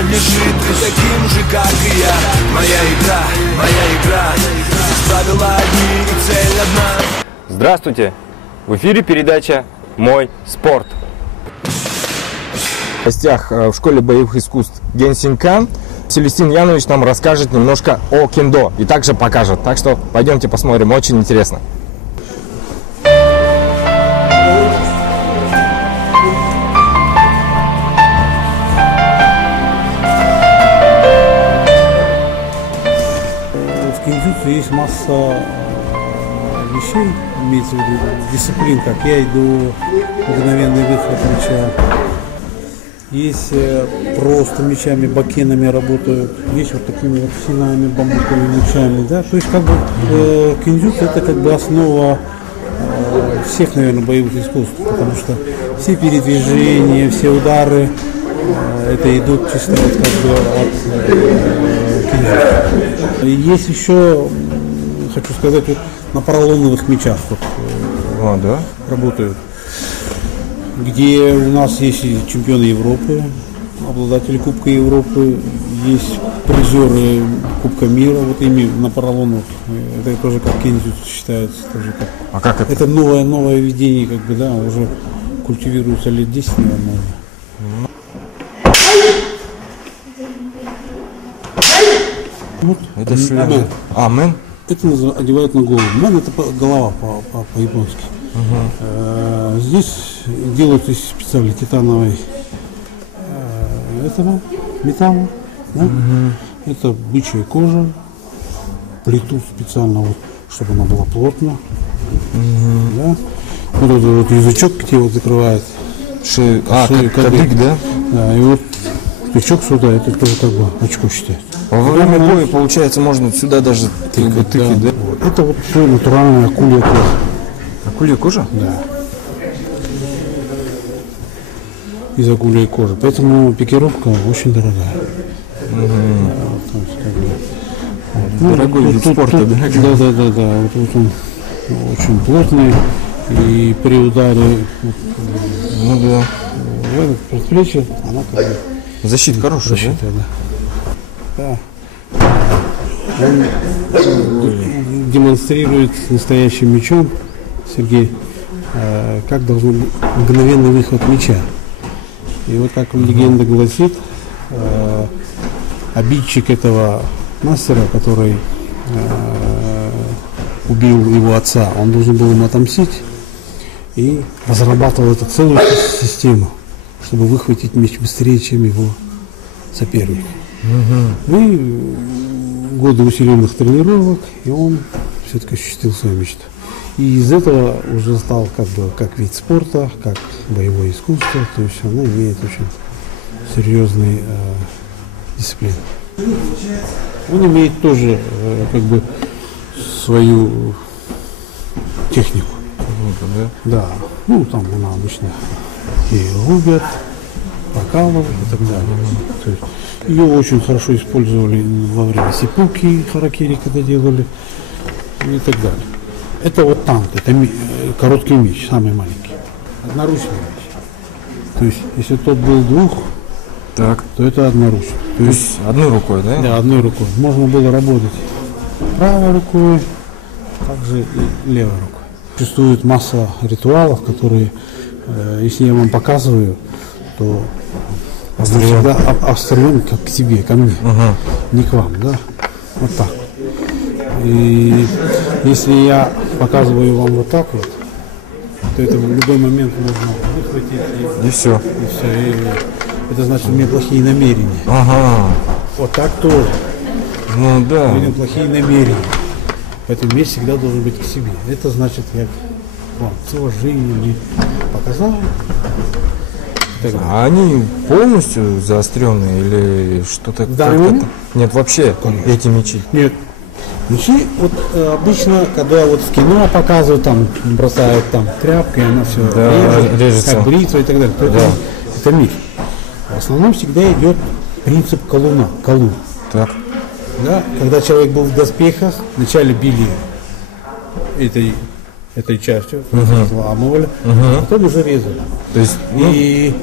принадлежит и таким же, как и я. Моя игра, здесь правила одни и цель одна. Здравствуйте! В эфире передача «Мой спорт». В гостях в школе боевых искусств Генсинкан Селестин Янович нам расскажет немножко о кендо и также покажет. Так что пойдемте посмотрим, очень интересно. В кендзюцу есть масса вещей, имеется в виду дисциплин, как я иду, мгновенный выход мяча. Есть просто мячами, бакенами работают, есть вот такими вот синами, бамбуковыми мячами, да. То есть как бы кендзюцу это как бы основа всех, наверное, боевых искусств, потому что все передвижения, все удары это идут чисто вот как бы от кендзюцу. Есть еще, хочу сказать, вот на поролоновых мячах вот, да? работают, где у нас есть и чемпионы Европы, обладатели Кубка Европы, есть призеры Кубка мира, вот ими на поролоновых, это тоже как кендзюцу считается, тоже как. А как это? Это новое видение, как бы, да, уже культивируется лет 10, наверное. Вот. Это шлем. Мэн? Это одевают на голову. Мэн это голова по-японски. Здесь делают из специальной титановой этого металла. Да? Это бычья кожа. Плетут специально, вот, чтобы она была плотная. Да? Вот этот вот язычок, где вот закрывает шею, кадык, да? Да, и вот тычок сюда, это тоже как бы очко считается. Во время боя, получается, можно сюда даже тыкать, да? Вот. Это вот все натуральная акулья кожа. Акулья кожа? Да. Из акульей кожи. Поэтому пикировка очень дорогая. То есть, как бы, дорогой вид спорта, да? Да. Вот он очень плотный. И при ударе в это предплечье, она как бы... Защита хорошая, защита, да? Он демонстрирует настоящим мячом, Сергей, как должен быть мгновенный выход мяча. И вот как легенда гласит, обидчик этого мастера, который убил его отца, он должен был ему отомстить и разрабатывал эту целую систему, чтобы выхватить мяч быстрее, чем его соперник. И годы усиленных тренировок, и он все-таки осуществил свою мечту. И из этого уже стал как бы как вид спорта, как боевое искусство, то есть оно имеет очень серьезные дисциплины. Он имеет тоже как бы свою технику. Да. Ну там она обычно и рубят, покалывают и так далее. То есть ее очень хорошо использовали во время сипуки, харакири, когда делали, и так далее. Это вот танк, это короткий меч, самый маленький. Одноручный меч. То есть, если тот был двух, то это одноручный. То есть одной рукой, да? Да, одной рукой. Можно было работать правой рукой, также и левой рукой. Существует масса ритуалов, которые, если я вам показываю, то всегда острым как к тебе, ко мне, не к вам, да? Вот так. И если я показываю вам вот так вот, то это в любой момент можно выхватить и все. И это значит, у меня плохие намерения. Вот так тоже. Ну да. У меня плохие намерения. Поэтому меч всегда должен быть к себе. Это значит, я вам с уважением не показал. А они полностью заостренные или что-то? Да, нет, вообще эти мечи? Нет. Мечи, вот обычно, когда вот в кино показывают, там бросают там тряпкой, она все режется, как бритва и так далее. То это миф. В основном всегда идет принцип колун. Так. Да? Когда человек был в доспехах, вначале били этой частью, взламывали, потом уже резали. То есть, и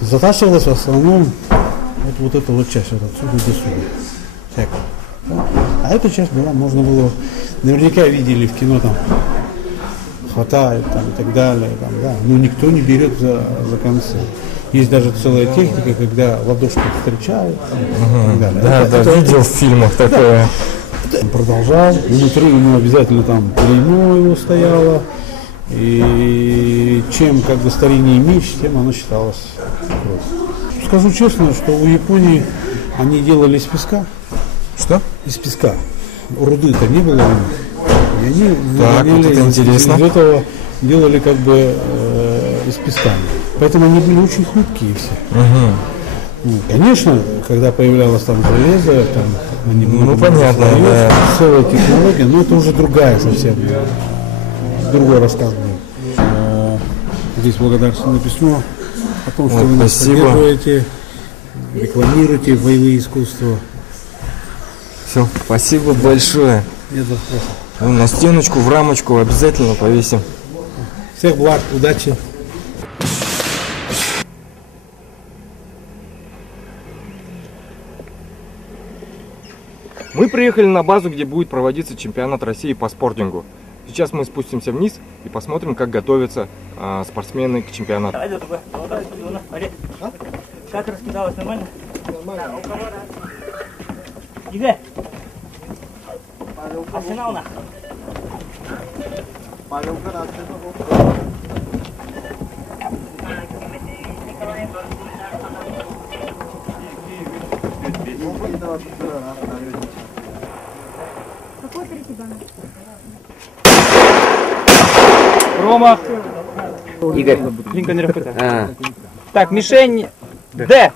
затачивалось в основном вот вот эта вот часть, вот отсюда до сюда. Всякое. Да? А эта часть была, можно было, наверняка видели в кино там, хватает там и так далее, там, да. Но никто не берет за концы. Есть даже целая техника, когда ладошки встречают там, и так далее. Да, видел в фильмах такое. Продолжал. Внутри у него обязательно там клеймо его стояло. И чем как бы стариннее меч, тем оно считалось кровь. Скажу честно, что у Японии они делали из песка. Что? Из песка. Руды-то не было у них. И они Так, вот это интересно. Из этого делали как бы из песка. Поэтому они были очень хрупкие все. Ну, конечно, когда появлялось там железо, там они понятно, да. целая технология, но это уже другая совсем, другой рассказ был. Здесь благодарственное письмо о том, что вы нас поддерживаете, рекламируете боевые искусства. Все, спасибо большое. На стеночку, в рамочку обязательно повесим. Всех благ, удачи. Мы приехали на базу, где будет проводиться чемпионат России по спортингу. Сейчас мы спустимся вниз и посмотрим, как готовятся спортсмены к чемпионату. Как раскидалось, нормально? Нормально. Игорь! Арсенал на! Какой третий банк? Промах! Игорь. Линкольн РФТ. Так, мишень Д.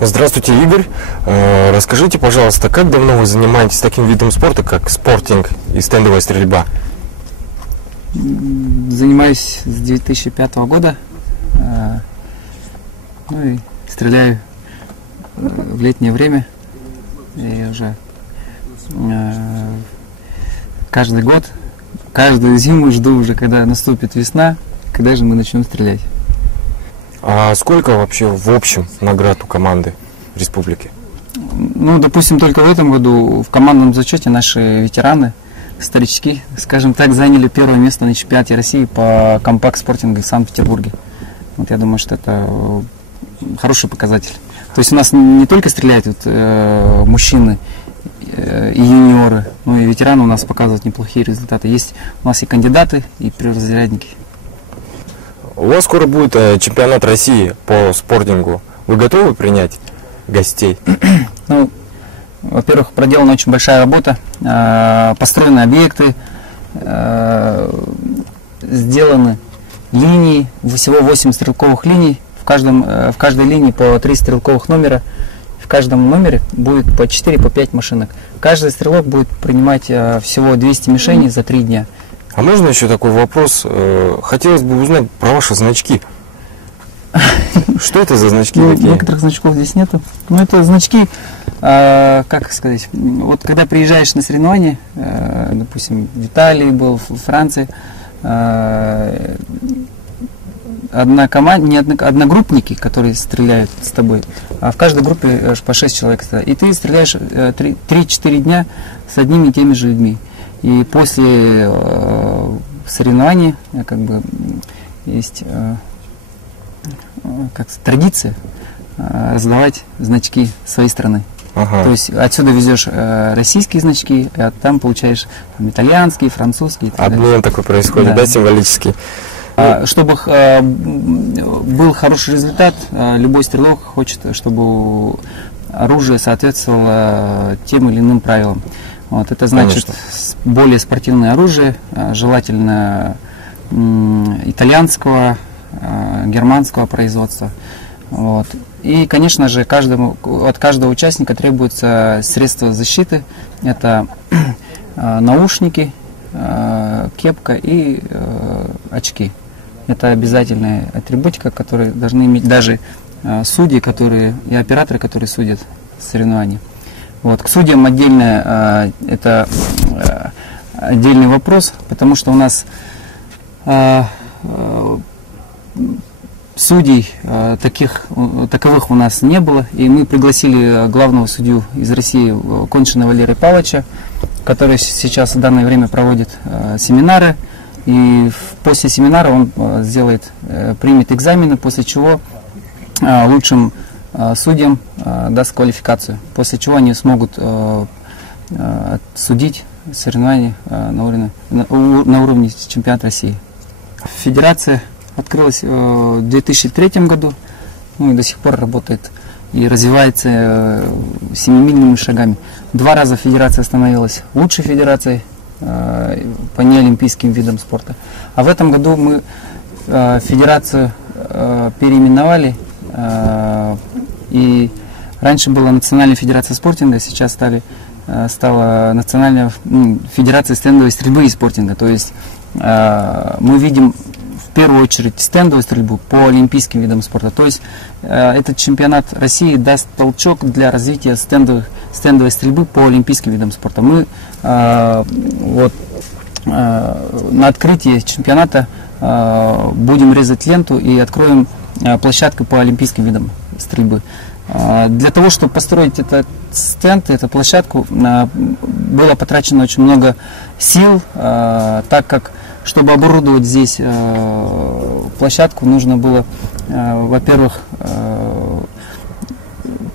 Здравствуйте, Игорь. Расскажите, пожалуйста, как давно вы занимаетесь таким видом спорта, как спортинг и стендовая стрельба? Занимаюсь с 2005 года. Ну и стреляю в летнее время. И уже каждый год, каждую зиму жду уже, когда наступит весна, когда же мы начнем стрелять. А сколько вообще в общем наград у команды республики? Ну, допустим, только в этом году в командном зачете наши ветераны, старички, скажем так, заняли первое место на чемпионате России по компакт-спортингу в Санкт-Петербурге. Вот я думаю, что это хороший показатель. То есть у нас не только стреляют мужчины и юниоры, но и ветераны у нас показывают неплохие результаты. Есть у нас и кандидаты, и перворазрядники. У вас скоро будет чемпионат России по спортингу. Вы готовы принять гостей? Ну, во-первых, проделана очень большая работа, построены объекты, сделаны линии, всего 8 стрелковых линий, в каждой линии по 3 стрелковых номера, в каждом номере будет по 4-5 машинок. Каждый стрелок будет принимать всего 200 мишеней за 3 дня. А можно еще такой вопрос? Хотелось бы узнать про ваши значки. Что это за значки такие? Некоторых значков здесь нету. Ну, это значки, как сказать, вот когда приезжаешь на соревнования, допустим, в Италии был, в Франции, одногруппники, которые стреляют с тобой, а в каждой группе по 6 человек, и ты стреляешь 3-4 дня с одними и теми же людьми. И после соревнований как бы есть как традиция раздавать значки своей страны. Ага. То есть отсюда везешь российские значки, а там получаешь там, итальянские, французские. Обмен такой происходит, да, символический. Чтобы был хороший результат, любой стрелок хочет, чтобы оружие соответствовало тем или иным правилам. Вот, это значит, конечно, более спортивное оружие, желательно итальянского, германского производства. Вот. И, конечно же, от каждого участника требуются средства защиты. Это наушники, кепка и очки. Это обязательная атрибутика, которые должны иметь даже судьи, и операторы, которые судят соревнования. Вот. К судьям отдельно, это отдельный вопрос, потому что у нас судей таковых у нас не было, и мы пригласили главного судью из России Коншина Валерия Павловича, который сейчас в данное время проводит семинары, и после семинара он примет экзамены, после чего лучшим судьям даст квалификацию, после чего они смогут судить соревнования на уровне чемпионата России. Федерация открылась в 2003 году, ну и до сих пор работает и развивается семимильными шагами. 2 раза федерация становилась лучшей федерацией по неолимпийским видам спорта. А в этом году мы федерацию переименовали, и раньше была Национальная федерация спортинга, сейчас стала Национальная федерация стендовой стрельбы и спортинга. То есть мы видим в первую очередь стендовую стрельбу по олимпийским видам спорта. То есть этот чемпионат России даст толчок для развития стендовой стрельбы по олимпийским видам спорта. Мы на открытии чемпионата будем резать ленту и откроем площадку по олимпийским видам стрельбы. Для того, чтобы построить этот стенд, эту площадку, было потрачено очень много сил, так как, чтобы оборудовать здесь площадку, нужно было, во-первых,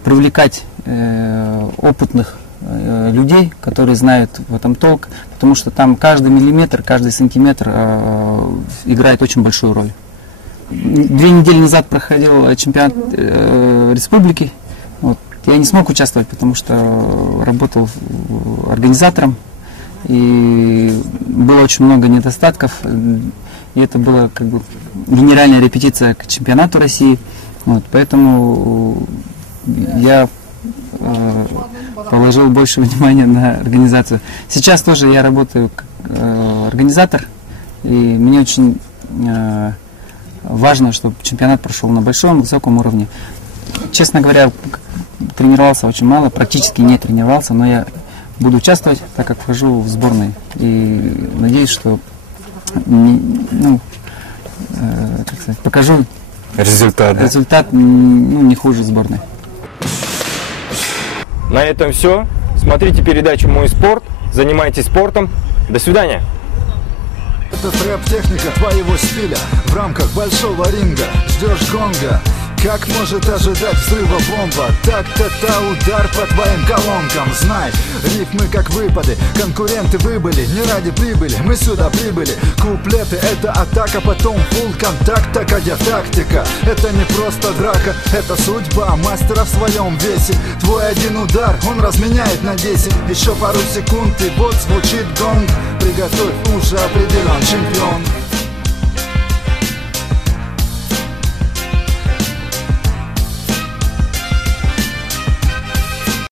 привлекать опытных людей, которые знают в этом толк, потому что там каждый миллиметр, каждый сантиметр играет очень большую роль. 2 недели назад проходил чемпионат республики. Вот. Я не смог участвовать, потому что работал организатором, и было очень много недостатков. И это была как бы генеральная репетиция к чемпионату России. Вот. Поэтому я положил больше внимания на организацию. Сейчас тоже я работаю как организатор, и мне очень важно, чтобы чемпионат прошел на большом, высоком уровне. Честно говоря, тренировался очень мало, практически не тренировался, но я буду участвовать, так как вхожу в сборную. И надеюсь, что покажу результат не хуже сборной. На этом все. Смотрите передачу «Мой спорт», занимайтесь спортом. До свидания. Это рэп-техника твоего стиля. В рамках большого ринга ждешь гонга. Как может ожидать взрыва бомба? Так-то-то удар по твоим колонкам. Знай, рифмы как выпады. Конкуренты выбыли, не ради прибыли. Мы сюда прибыли. Куплеты — это атака, потом фулл контакт. Такая тактика, это не просто драка. Это судьба мастера в своем весе. Твой один удар, он разменяет на 10. Еще пару секунд и вот звучит гонг. Приготовь уши, определен чемпион.